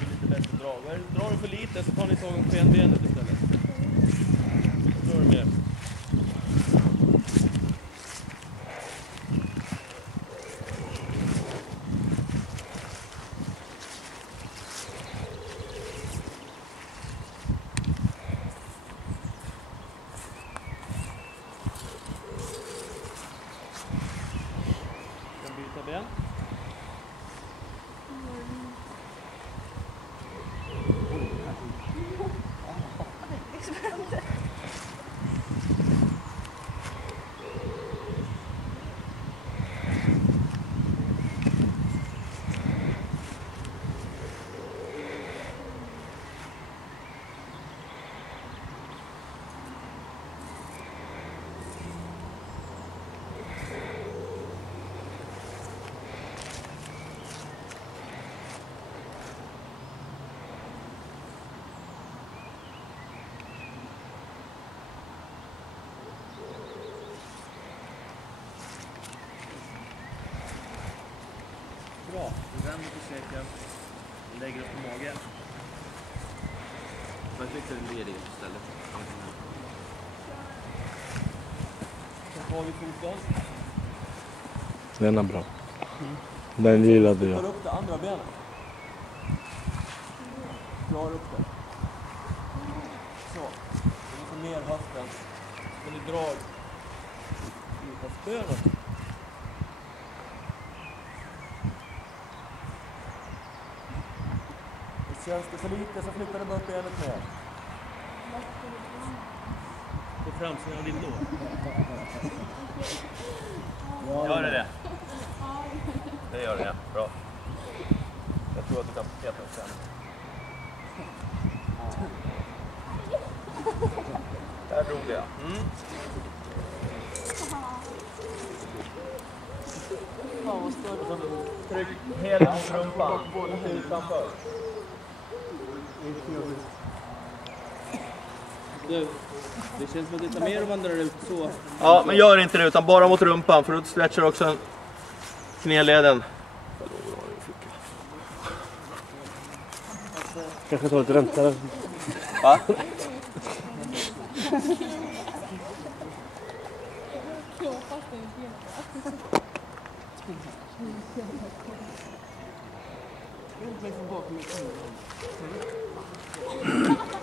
Lite bättre drag. Drar du för lite så tar ni tag om skenbenet istället. Drar du mer. Ben. Bra, du vänder på säken, lägger upp på magen. Jag tyckte det blir det istället. Så tar vi foten. Den är bra. Den gillade jag. Tar upp det andra benet. Drar upp det. Så. Och så ner höften. Och ni drar i höftbönet. Känns det för lite så flyttar du bort benet ner. På framsidan av din lår. Gör det? Det gör det, ja. Bra. Jag tror att du kan peta upp sen. Där drog det, ja. Tryck hela mot rumpan. Utanför. Det känns som att det tar mer om man drar ut så. Ja, men gör inte det utan bara mot rumpan för då stretchar också knäleden. Kanske ta ett räntare. Va?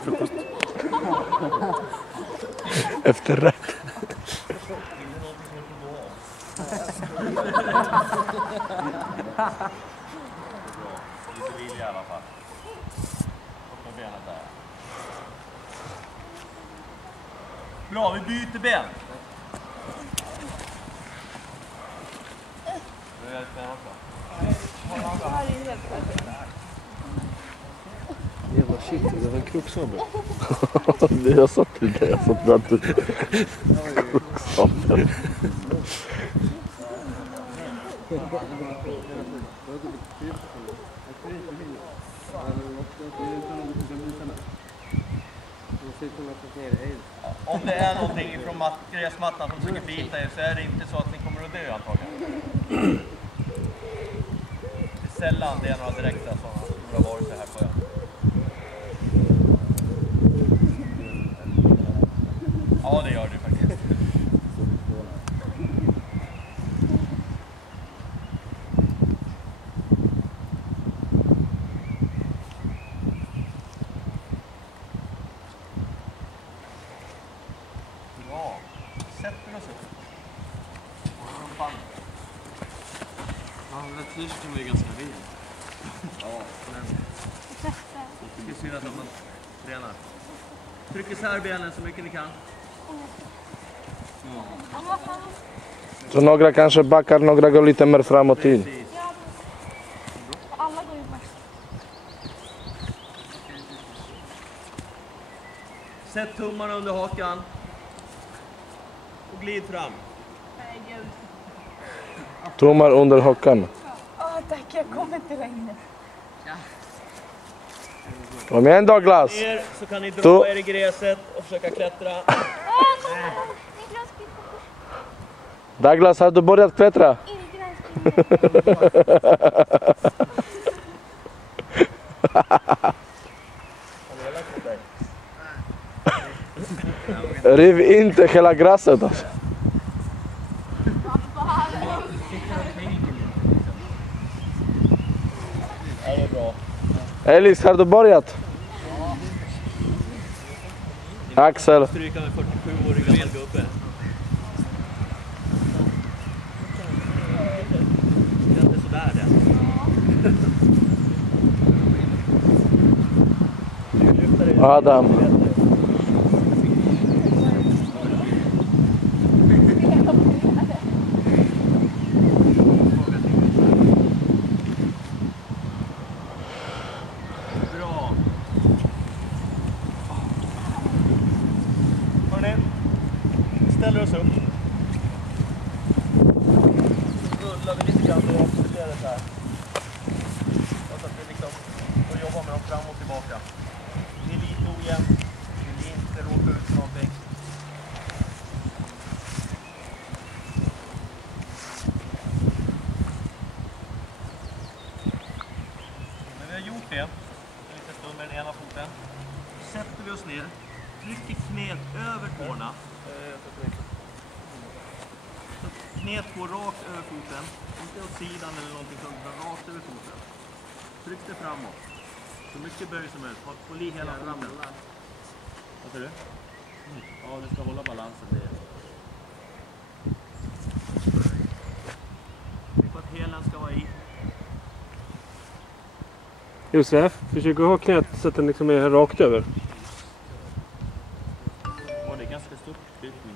Frukost. Efterrätt. Lite vilja i alla fall. Upp med benet där. Bra, vi byter ben. Nu är det ben också. Jävla shit, det var en kroksabel. Jag sa till det, jag sa till att du... Kroksabel. Om det är någonting från gräsmattan som försöker bita er så är det inte så att ni kommer att dö antagligen. Det är sällan det är några direkta sådana stora varelser här på ön. Ja, det gör det faktiskt. Bra. Sätter oss upp. Rumpan. Ja, det t-shirten var ju ganska ren. Ja, men det är synd att man tränar. Tryck isär benen så mycket ni kan. Så några kanske backar, några går lite mer framåt in. Precis. Alla går ju bort. Sätt tummarna under hakan. Och glid fram. Tummar under hakan. Tack, jag kommer inte längre. Kom igen Douglas! Ner så kan ni dra er i gräset och försöka klättra. Douglas, har du börjat klättra? Riv inte hela gräset alltså. Ja, det är bra. Elis, har du börjat? Axel. Stryka med 47-årig gammal gubbe. Det är inte sådär det. Adam. Bra. Hörrni, ställer oss upp. Rullar vi lite grann och accelererar det här. Så att vi liksom får jobba med dem fram och tillbaka. Det är lite ojämnt. Vi vill inte råka ut för någonting. När vi har gjort det, en liten stund med den ena foten, sätter vi oss ner, trycker knät över tårna. Så knät går rakt över foten, inte åt sidan eller någonting sånt, utan rakt över foten. Tryck det framåt. Så mycket böj som helst, håll i hela foten. Vad säger du? Ja, du ska hålla balansen. Tryck på att hälen ska vara i. Josef, försök ha knät så att den liksom är rakt över. Ja, det är ganska stort brytning.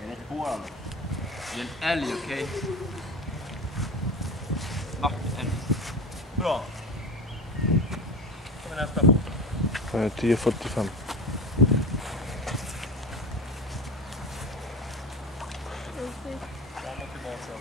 Det är rätt på alla. Det är en älg, okej? Svart älg. Bra. Så kommer nästa fot. 10:45. Fram och tillbaka.